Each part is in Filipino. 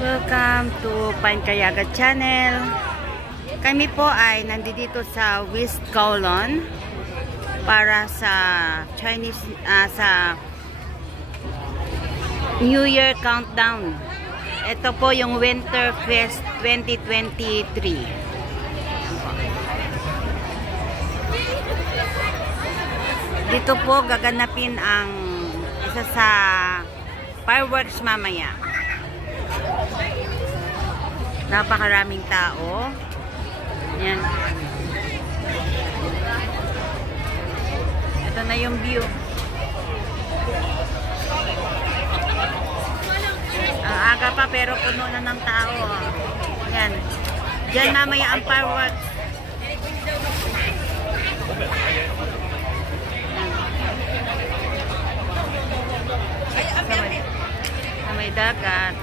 Welcome to Pine Kayaga Channel. Kami po ay nandito sa West Kowloon para sa Chinese sa New Year countdown. Ito po yung Winter Fest 2023. Dito po gaganapin ang isa sa fireworks mamaya. Napakaraming tao. Yan. Ito na yung view. Ang aga pa pero puno na ng tao. Yan. Diyan mamaya ang fireworks. Sa may dagat.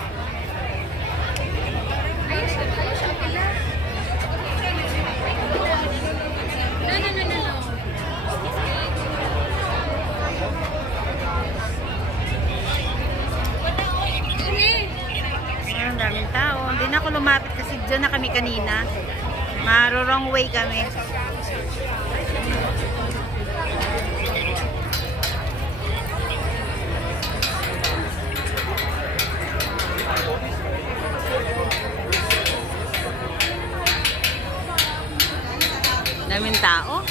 Ang daming tao. Hindi na ako lumapit kasi dyan na kami kanina. Wrong way kami. Daming tao.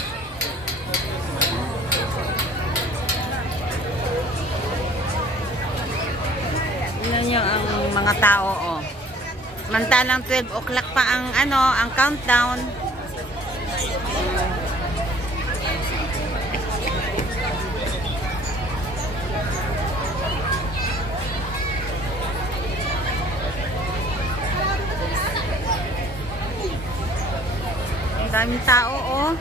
Tingnan nyo ang mga tao, oh. Mantalang 12 o'clock pa ang ang countdown. Ang daming tao, oh.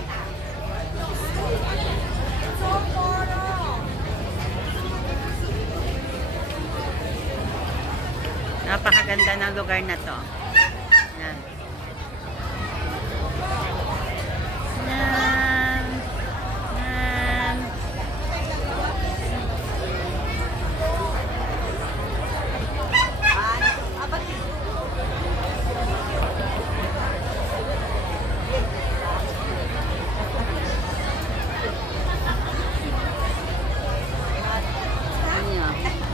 Napakaganda ng lugar na to. Yan. Yan. Yan.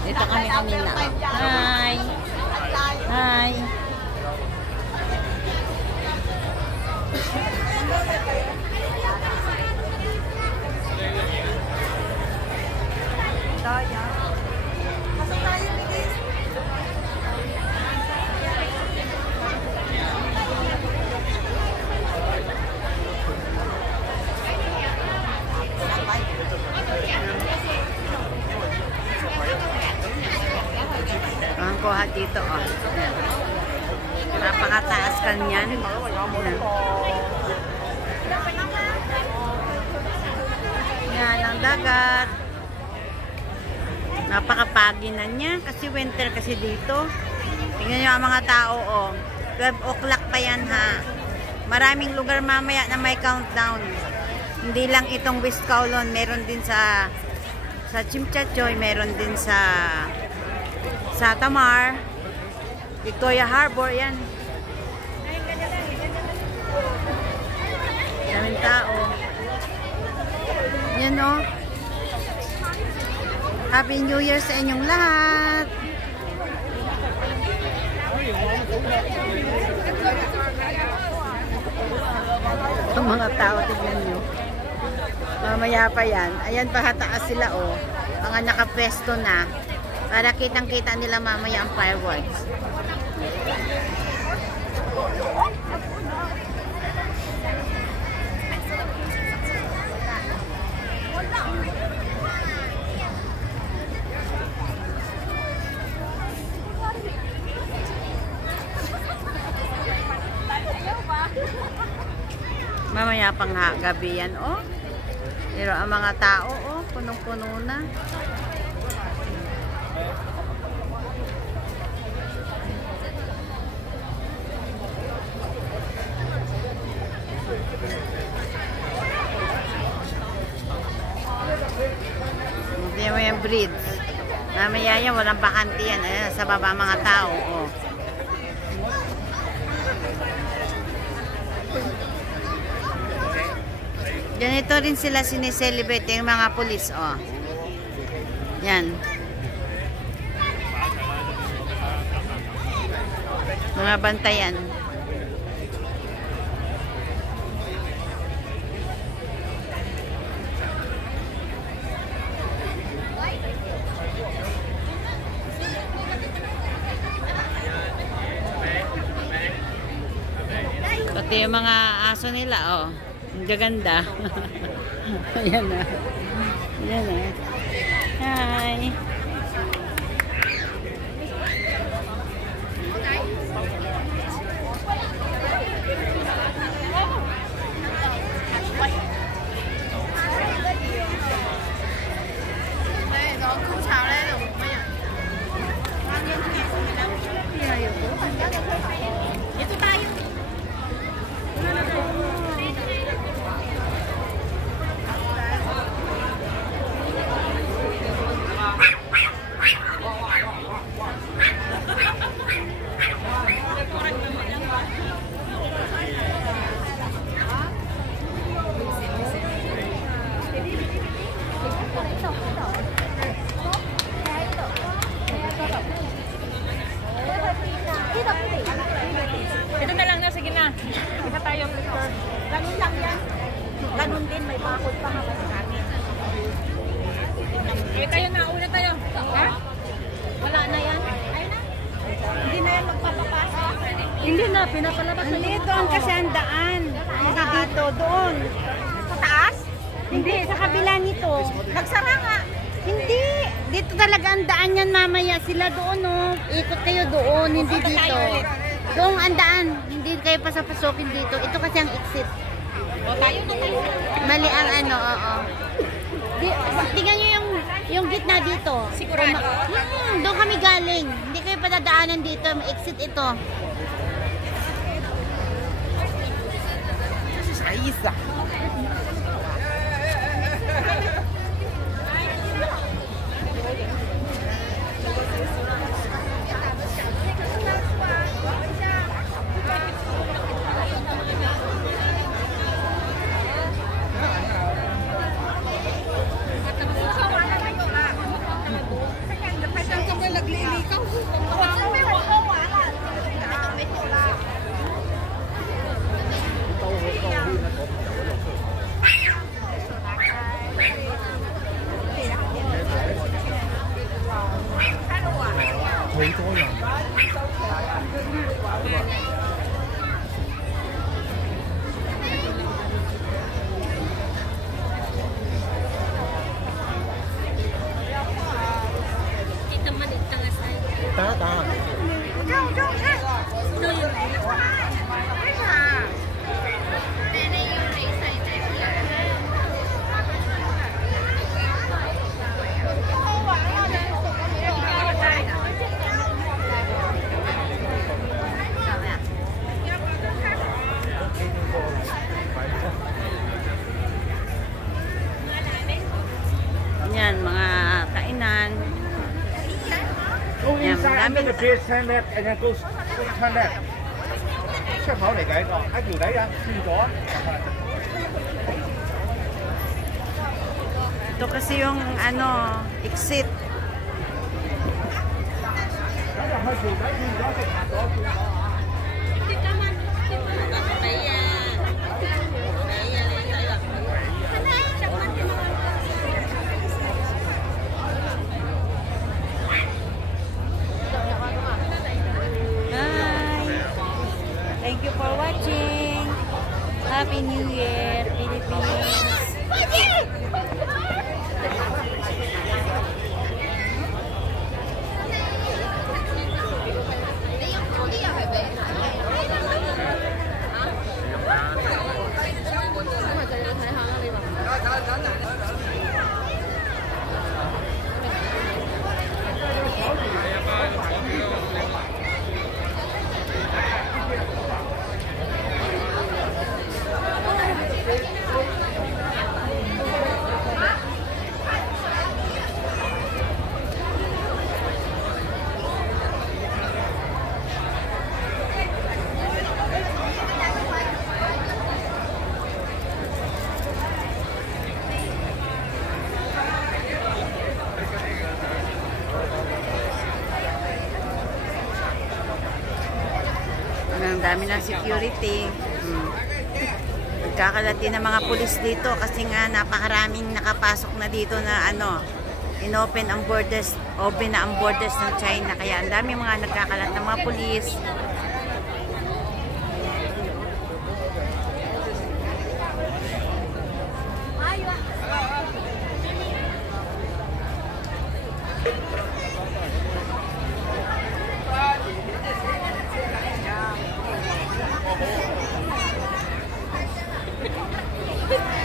Dito kami kanina. Hi. Hi. Pasok tayo, Miguel. Ang kuha dito, oh. Napakataas kanyan. Yan ang dagat. Napakapagi na niya kasi winter kasi dito. Tingnan nyo ang mga tao, oh. 12 o'clock pa yan, ha. Maraming lugar mamaya na may countdown. Hindi lang itong West Kowloon, meron din sa Chimchachoy, meron din sa Tamar, Victoria Harbor, yan. Daming tao. Yan, oh. Happy New Year sa inyong lahat. Ang mga tao, tignan nyo. Mamaya pa yan. Ayan pa hataas sila, oh. Mga nakapesto na. Para kitang-kita nila mamaya ang fireworks. Mamaya pang gabi yan, oh. Pero ang mga tao, oh, punong-puno na. Hindi mo yung bridge. Mamaya yan, walang bakante yan. Ayan, sa baba mga tao. Oh. Ganito rin sila sineselebrate yung mga pulis, oh. Yan. Mga bantayan. Pati yung mga aso nila, oh. Ang gaganda. Ayan na. Ayan na. Hi. Ito tayo. Ito na lang na, sige na. Isa tayong picture. Ganun lang yan. Ganun din, may bakod pa nga sa namin. Eh, tayo na, una tayo. Ha? Wala na yan? Ay na? Hindi na yan magpapapasa? Hindi na, pinapalabas na Hindi, doon kasi ang daan. Hindi dito, doon. Sa taas? Hindi, sa kabila nito. Nagsara nga. Hindi. Dito talaga ang daan yan mamaya. Sila doon, oh. Ikot kayo doon, hindi dito. Doon ang daan. Hindi kayo pasapasokin dito. Ito kasi ang exit. O, tayo na tayo. Mali ang ano, oo. Tingnan nyo yung gitna dito. Sigurado? Doon kami galing. Hindi kayo padadaanan dito. Exit ito. Yan, mga kainan. Go inside under the bridge, turn left, and then go turn left. 出口嚟嘅呢個，喺橋底啊，轉咗。 Ito kasi yung ano, exit. 咁入去橋底轉咗，直行咗轉咗啊！ Thank you for watching. Happy New Year, Philippines. Ang dami ng security. Nagkakalat din ng mga pulis dito kasi nga napakaraming nakapasok na dito na inopen ang borders, open na ang borders ng China. Kaya ang dami mga nagkakalat ng mga pulis.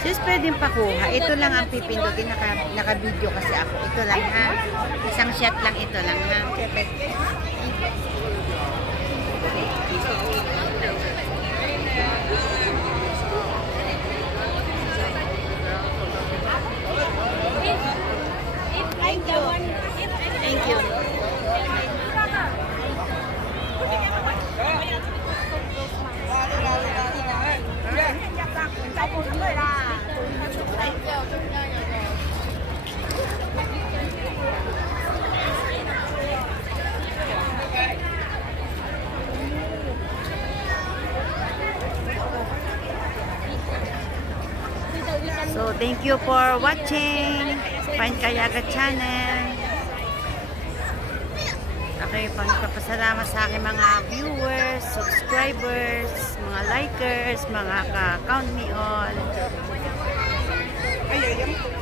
Sis, pwedeng pakuha. Ito lang ang pipindutin. Naka-video kasi ako. Ito lang ha. Isang shot lang ito lang ha. Thank you. So, thank you for watching Fine Kayaga Channel. Okay, pagpapasalamat sa aking mga viewers, subscribers, mga likers, mga ka-count me all.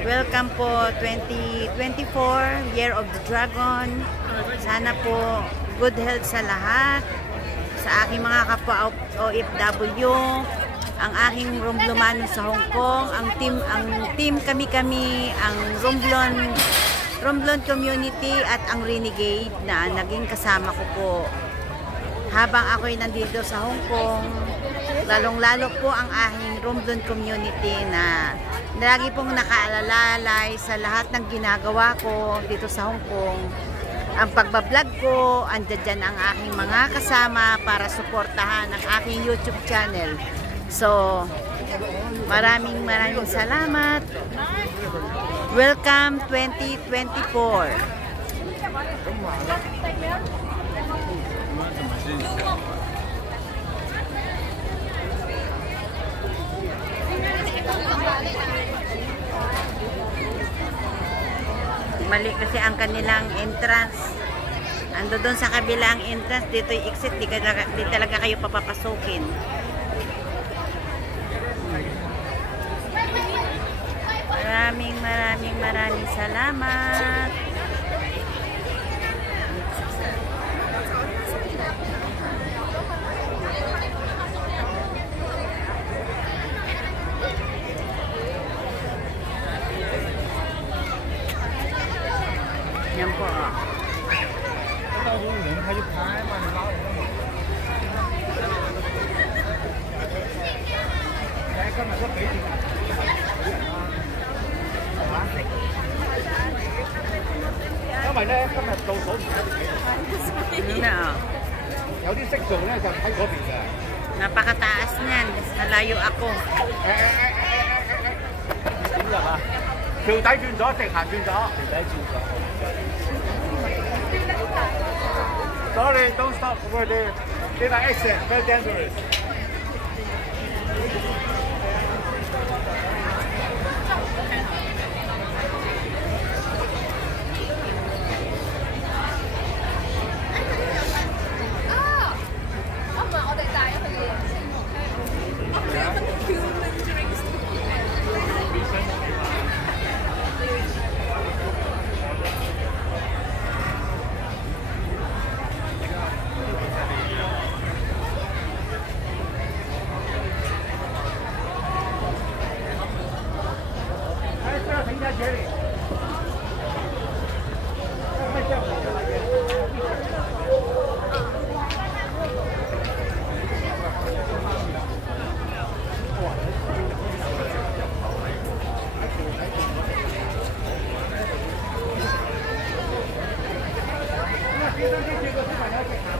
Welcome po 2024, Year of the Dragon. Sana po good health sa lahat. Sa aking mga kapwa OFW, ang aking Romblomano sa Hong Kong, ang team kami-kami, ang Romblon community at ang Renegade na naging kasama ko po habang ako'y nandito sa Hong Kong. Lalong-lalo po ang aking Romblon community na lagi pong nakaalalay sa lahat ng ginagawa ko dito sa Hong Kong. Ang pagbablog ko, andyan dyan ang aking mga kasama para suportahan ang aking YouTube channel. So, maraming salamat. Welcome 2024. Mali kasi ang kanilang entrance. Ando doon sa kabilang entrance, dito yung exit, di talaga kayo papapasukin. Maraming salamat. Yan po. Napakataas niyan. Nalayo ako. 橋底轉咗，直行轉咗。橋底轉咗。Sorry, don't stop over there. They are exit, very dangerous.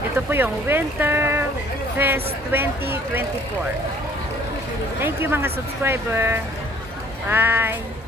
Ito po yung Winter Fest 2024. Thank you mga subscriber. Bye!